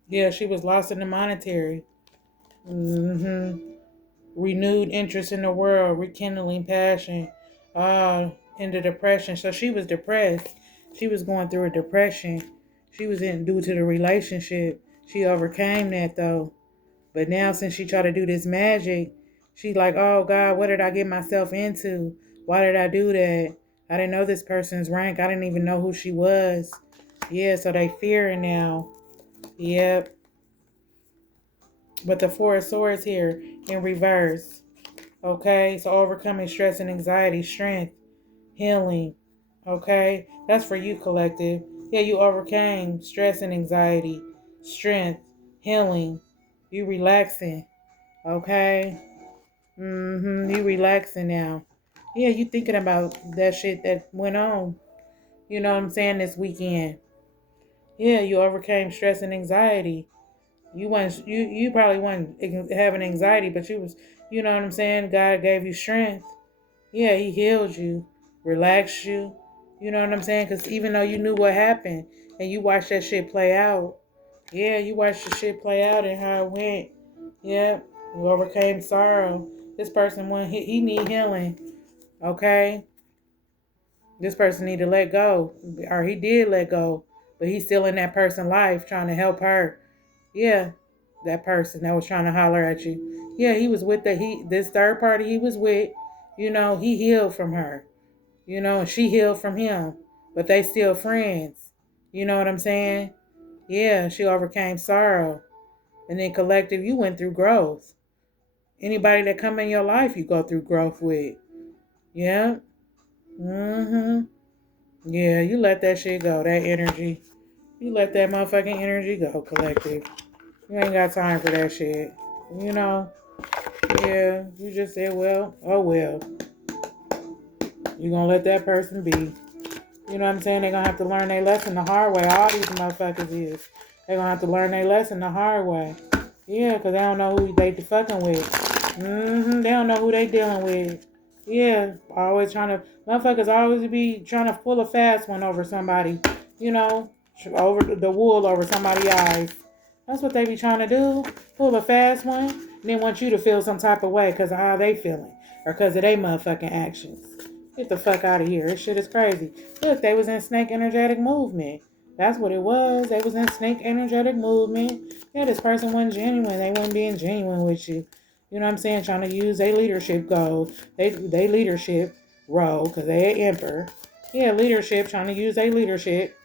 Yeah, she was lost in the monetary. Renewed interest in the world, rekindling passion, into depression. So she was depressed. She was going through a depression. She was in due to the relationship. She overcame that though. But now since she tried to do this magic, she's like, oh God, what did I get myself into? Why did I do that? I didn't know this person's rank. I didn't even know who she was. Yeah, so they fearing now. Yep. But the Four of Swords here in reverse. Okay, so overcoming stress and anxiety, strength, healing. Okay, that's for you, collective. Yeah, you overcame stress and anxiety, strength, healing. You relaxing. Okay. You relaxing now. Yeah, you thinking about that shit that went on. You know what I'm saying, this weekend. Yeah, you overcame stress and anxiety. You probably wasn't having anxiety, but you was, you know what I'm saying? God gave you strength. Yeah, he healed you, relaxed you. You know what I'm saying? Because even though you knew what happened and you watched that shit play out, yeah, you watched the shit play out and how it went. Yeah, you overcame sorrow. This person, he need healing, okay? This person need to let go, or he did let go, but he's still in that person's life trying to help her. Yeah, that person that was trying to holler at you. Yeah, he was with this third party he was with. He healed from her. And she healed from him, but they still friends. You know what I'm saying? Yeah, she overcame sorrow, and then collective, you went through growth. Anybody that come in your life, you go through growth with. Yeah. Yeah, you let that shit go, that energy. You let that motherfucking energy go, collective. You ain't got time for that shit. You know? Yeah, you just said, well, oh well. You gonna let that person be. You know what I'm saying? They're gonna have to learn their lesson the hard way. All these motherfuckers is. They're gonna have to learn their lesson the hard way. Yeah, because they don't know who they fucking with. They don't know who they dealing with. Yeah, motherfuckers always be trying to pull a fast one over somebody. Over the wool over somebody's eyes. That's what they be trying to do. Pull a fast one, and then want you to feel some type of way because of how they feeling or because of their motherfucking actions. Get the fuck out of here. This shit is crazy. Look, they was in snake energetic movement. That's what it was. They was in snake energetic movement. Yeah, this person wasn't genuine. They wasn't being genuine with you. You know what I'm saying? Trying to use their leadership goal, they leadership role, because they an emperor. Yeah, leadership, trying to use their leadership.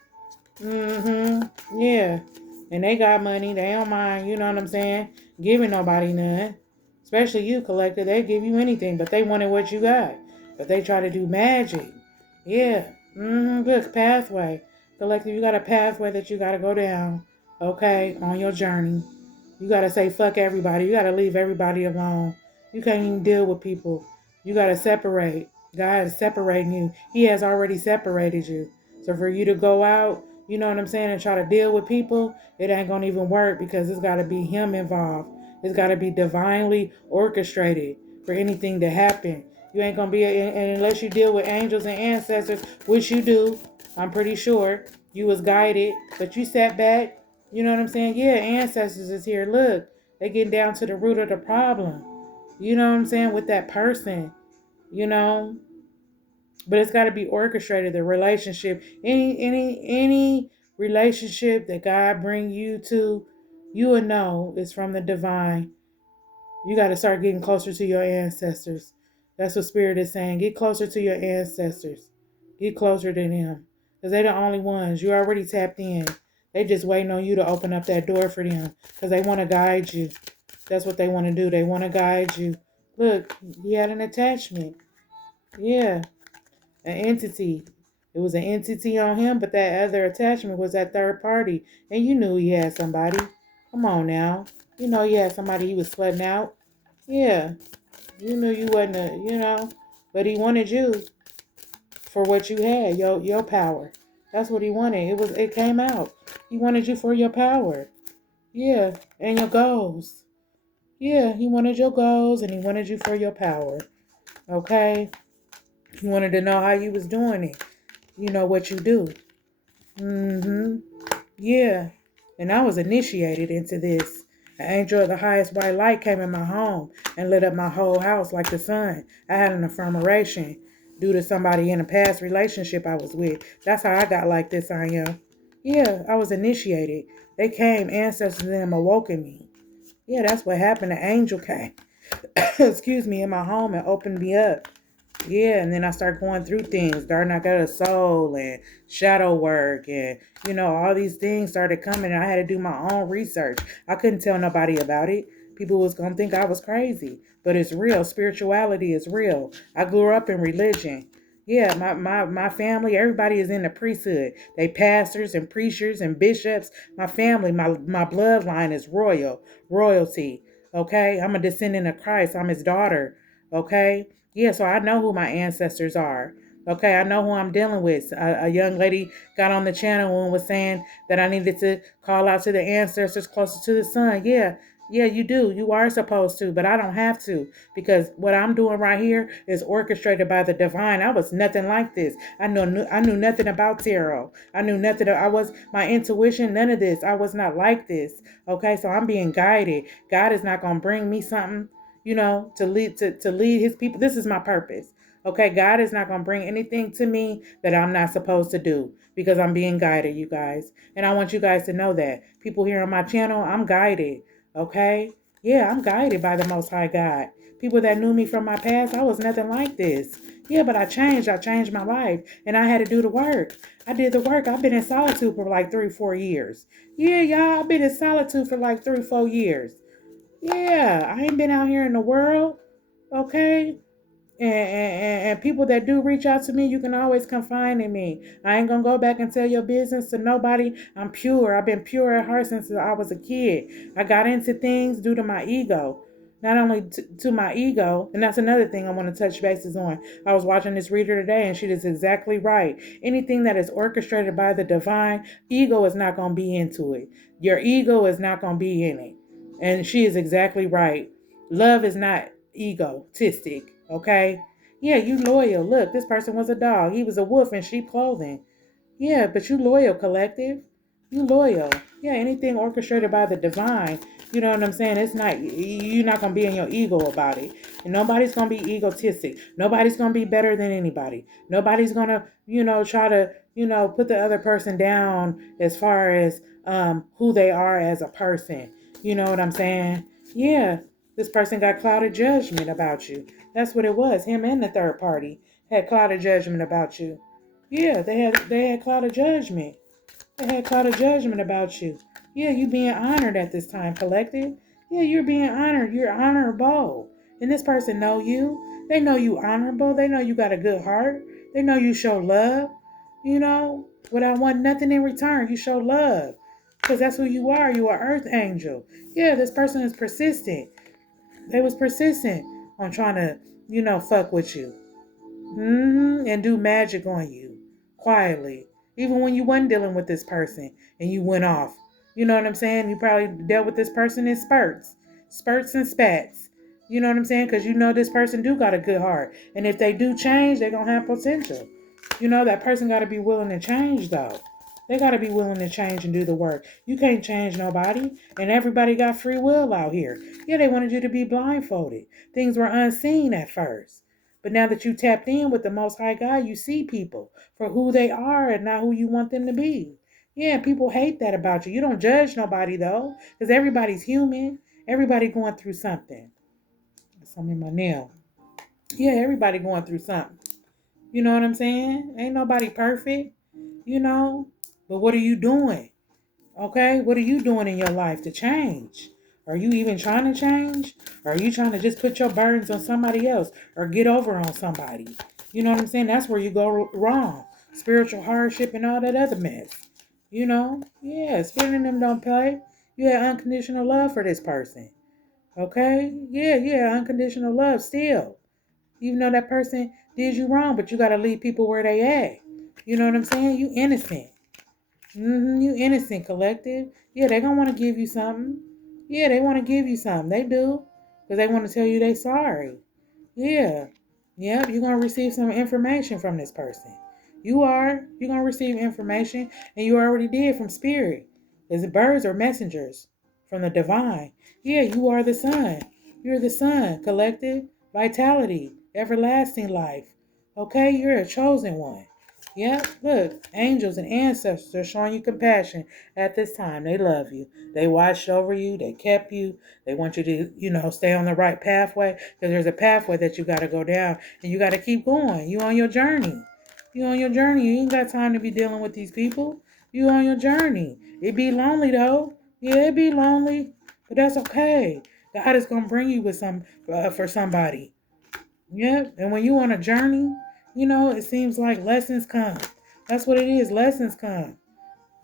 Yeah. And they got money. They don't mind, you know what I'm saying, giving nobody none. Especially you, collector. They give you anything, but they wanted what you got. But they try to do magic. Yeah. Good pathway. Collective, you got a pathway that you got to go down, okay, on your journey. You got to say fuck everybody. You got to leave everybody alone. You can't even deal with people. You got to separate. God is separating you. He has already separated you. So for you to go out, you know what I'm saying, and try to deal with people, it ain't going to even work because it's got to be him involved. It's got to be divinely orchestrated for anything to happen. You ain't going to be, and unless you deal with angels and ancestors, which you do, I'm pretty sure, you was guided, but you sat back. You know what I'm saying? Yeah, ancestors is here. Look, they getting down to the root of the problem. You know what I'm saying? With that person, you know. But it's got to be orchestrated. The relationship, any relationship that God bring you to, you will know it's from the divine. You got to start getting closer to your ancestors. That's what Spirit is saying. Get closer to your ancestors. Get closer to them. Because they're the only ones. You already tapped in. They just waiting on you to open up that door for them. Because they want to guide you. That's what they want to do. They want to guide you. Look, he had an attachment. Yeah, an entity. It was an entity on him, but that other attachment was that third party. And you knew he had somebody. Come on now. You know he had somebody he was sweating out. Yeah, you knew you wasn't but he wanted you for what you had, your power. That's what he wanted. It came out. He wanted you for your power. Yeah, and your goals. Yeah, he wanted your goals and he wanted you for your power. Okay? He wanted to know how you was doing it. You know what you do. Mm-hmm. Yeah. And I was initiated into this. An angel of the highest white light came in my home and lit up my whole house like the sun. I had an affirmation due to somebody in a past relationship I was with. That's how I got like this, I am. Yeah, I was initiated. They came, ancestors and them awoke in me. Yeah, that's what happened. The angel came, excuse me, in my home and opened me up. Yeah, and then I start going through things, dark night of the soul and shadow work and all these things started coming and I had to do my own research. I couldn't tell nobody about it. People was gonna think I was crazy. But it's real. Spirituality is real. I grew up in religion. Yeah, my family, everybody is in the priesthood. They pastors and preachers and bishops. My family, my bloodline is royalty. Okay? I'm a descendant of Christ. I'm his daughter. Okay? Yeah, so I know who my ancestors are. Okay, I know who I'm dealing with. A young lady got on the channel and was saying that I needed to call out to the ancestors closer to the sun. Yeah, you do. You are supposed to, but I don't have to because what I'm doing right here is orchestrated by the divine. I was nothing like this. I knew nothing about tarot. I knew nothing. I was my intuition. None of this. I was not like this. Okay, so I'm being guided. God is not gonna bring me something to lead his people. This is my purpose. Okay, God is not going to bring anything to me that I'm not supposed to do because I'm being guided, you guys. And I want you guys to know that. People here on my channel, I'm guided. Okay? Yeah, I'm guided by the Most High God. People that knew me from my past, I was nothing like this. Yeah, but I changed. I changed my life. And I had to do the work. I did the work. I've been in solitude for like 3-4 years. Yeah, y'all, I've been in solitude for like 3-4 years. Yeah, I ain't been out here in the world, okay? And people that do reach out to me, you can always confide in me. I ain't gonna go back and tell your business to nobody. I'm pure. I've been pure at heart since I was a kid. I got into things due to my ego. Not only to my ego, and that's another thing I want to touch bases on. I was watching this reader today, and she is exactly right. Anything that is orchestrated by the divine, ego is not going to be into it. Your ego is not going to be in it. And she is exactly right. Love is not egotistic, okay? Yeah, you loyal. Look, this person was a dog. He was a wolf in sheep clothing. Yeah, but you loyal, collective. You loyal. Yeah, anything orchestrated by the divine, you know what I'm saying? It's not, you're not going to be in your ego about it. And nobody's going to be egotistic. Nobody's going to be better than anybody. Nobody's going to, try to, put the other person down as far as who they are as a person. You know what I'm saying? Yeah, this person got clouded judgment about you. That's what it was. Him and the third party had clouded judgment about you. Yeah, they had clouded judgment. They had clouded judgment about you. Yeah, you being honored at this time, collective. Yeah, you're being honored. You're honorable. And this person know you. They know you honorable. They know you got a good heart. They know you show love. Without wanting nothing in return, you show love. Because that's who you are. You are earth angel. Yeah, this person is persistent. They was persistent on trying to, fuck with you. And do magic on you quietly. Even when you wasn't dealing with this person and you went off. You know what I'm saying? You probably dealt with this person in spurts and spats. You know what I'm saying? Because this person do got a good heart. And if they do change, they going to have potential. That person got to be willing to change though. They got to be willing to change and do the work. You can't change nobody. And everybody got free will out here. Yeah, they wanted you to be blindfolded. Things were unseen at first. But now that you tapped in with the Most High God, you see people for who they are and not who you want them to be. Yeah, people hate that about you. You don't judge nobody though, because everybody's human. Everybody going through something. Something in my nail. Yeah, everybody going through something. You know what I'm saying? Ain't nobody perfect, you know. But what are you doing? Okay, what are you doing in your life to change? Are you even trying to change? Or are you trying to just put your burdens on somebody else or get over on somebody? You know what I'm saying? That's where you go wrong. Spiritual hardship and all that other mess. Yeah, spirit and them don't play. You have unconditional love for this person. Okay? Yeah, unconditional love still. Even though that person did you wrong, but you got to leave people where they at. You know what I'm saying? You innocent. You innocent, collective. Yeah, they gonna want to give you something. Yeah, they want to give you something. They do. Because they want to tell you they sorry. Yeah. Yep, you're going to receive some information from this person. You are. You're going to receive information, and you already did from spirit. Because the birds are messengers from the divine. Yeah, you are the sun. You're the sun, collective, vitality, everlasting life. Okay, you're a chosen one. Yep, look, angels and ancestors are showing you compassion at this time. They love you. They watched over you. They kept you. They want you to, stay on the right pathway because there's a pathway that you got to go down and you got to keep going. You on your journey. You on your journey. You ain't got time to be dealing with these people. You on your journey. It be lonely though. Yeah, it be lonely, but that's okay. God is gonna bring you with for somebody. Yep. And when you on a journey, it seems like lessons come. That's what it is. Lessons come.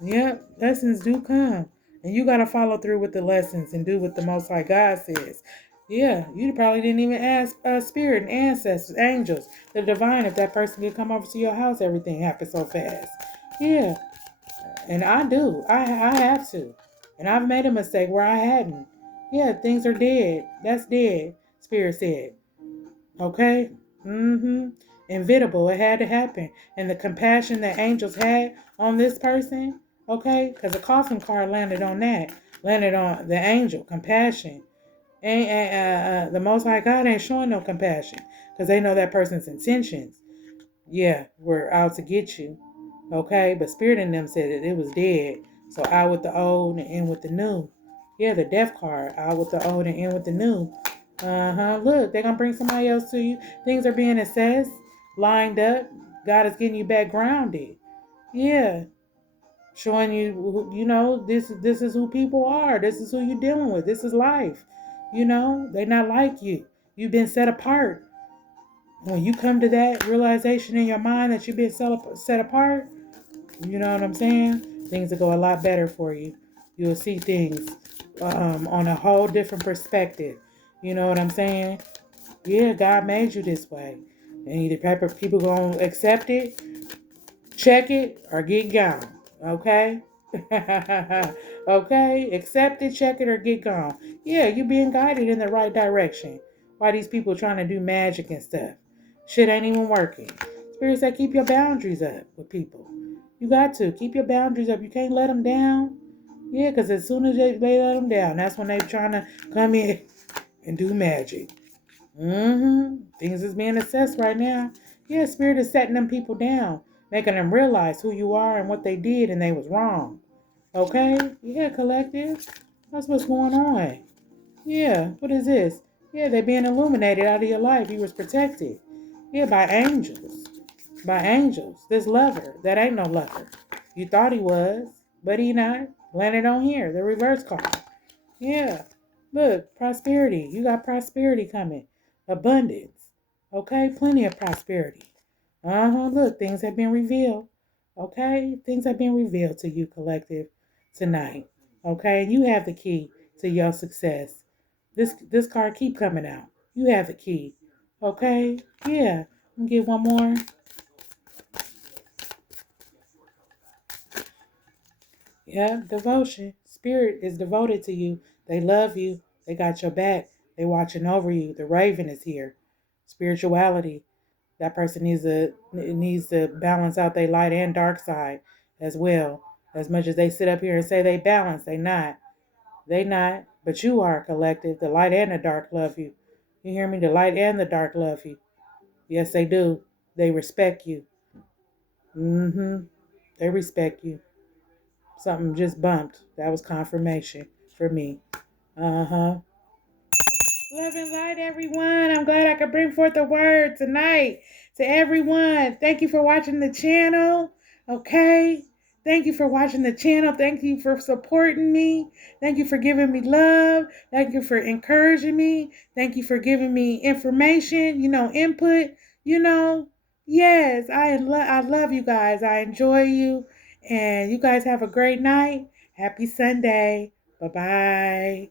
Yep, lessons do come. And you got to follow through with the lessons and do what the Most High God says. Yeah, you probably didn't even ask spirit and ancestors, angels, the divine, if that person could come over to your house. Everything happened so fast. Yeah, and I do. I have to. And I've made a mistake where I hadn't. Yeah, things are dead. That's dead, Spirit said. Okay? Inevitable. It had to happen. And the compassion that angels had on this person, okay? Because the coffin card landed on that. Landed on the angel. Compassion. And the Most High God ain't showing no compassion. Because they know that person's intentions. Yeah, we're out to get you. Okay? But Spirit in them said that it was dead. So out with the old and in with the new. Yeah, the death card. Out with the old and in with the new. Look, they're going to bring somebody else to you. Things are being assessed, lined up. God is getting you back grounded. Yeah. Showing you, this is who people are. This is who you're dealing with. This is life. They're not like you. You've been set apart. When you come to that realization in your mind that you've been set apart, you know what I'm saying? Things will go a lot better for you. You'll see things on a whole different perspective. You know what I'm saying? Yeah, God made you this way. And either people going to accept it, check it, or get gone. Okay? Okay? Accept it, check it, or get gone. Yeah, you're being guided in the right direction. Why these people trying to do magic and stuff? Shit ain't even working. Spirit said keep your boundaries up with people. You got to keep your boundaries up. You can't let them down. Yeah, because as soon as they let them down, that's when they're trying to come in and do magic. Things is being assessed right now. Yeah, spirit is setting them people down, making them realize who you are and what they did and they was wrong. Okay? Yeah, collective. That's what's going on. Yeah, what is this? Yeah, they're being illuminated out of your life. You was protected. Yeah, by angels. By angels. This lover. That ain't no lover. You thought he was, but he not. Landed on here, the reverse card. Yeah. Look, prosperity. You got prosperity coming. Abundance. Okay? Plenty of prosperity. Look, things have been revealed. Okay? Things have been revealed to you, collective, tonight. Okay? And you have the key to your success. This card keep coming out. You have the key. Okay? Yeah. Let me get one more. Yeah, devotion. Spirit is devoted to you. They love you. They got your back. They watching over you. The raven is here. Spirituality. That person needs to balance out their light and dark side as well. As much as they sit up here and say they balance, they not. They not. But you are, collective. The light and the dark love you. You hear me? The light and the dark love you. Yes, they do. They respect you. They respect you. Something just bumped. That was confirmation for me. Uh-huh. Love and light, everyone. I'm glad I could bring forth a word tonight to everyone. Thank you for watching the channel. Okay. Thank you for watching the channel. Thank you for supporting me. Thank you for giving me love. Thank you for encouraging me. Thank you for giving me information, input, you know. Yes, I love you guys. I enjoy you. And you guys have a great night. Happy Sunday. Bye-bye.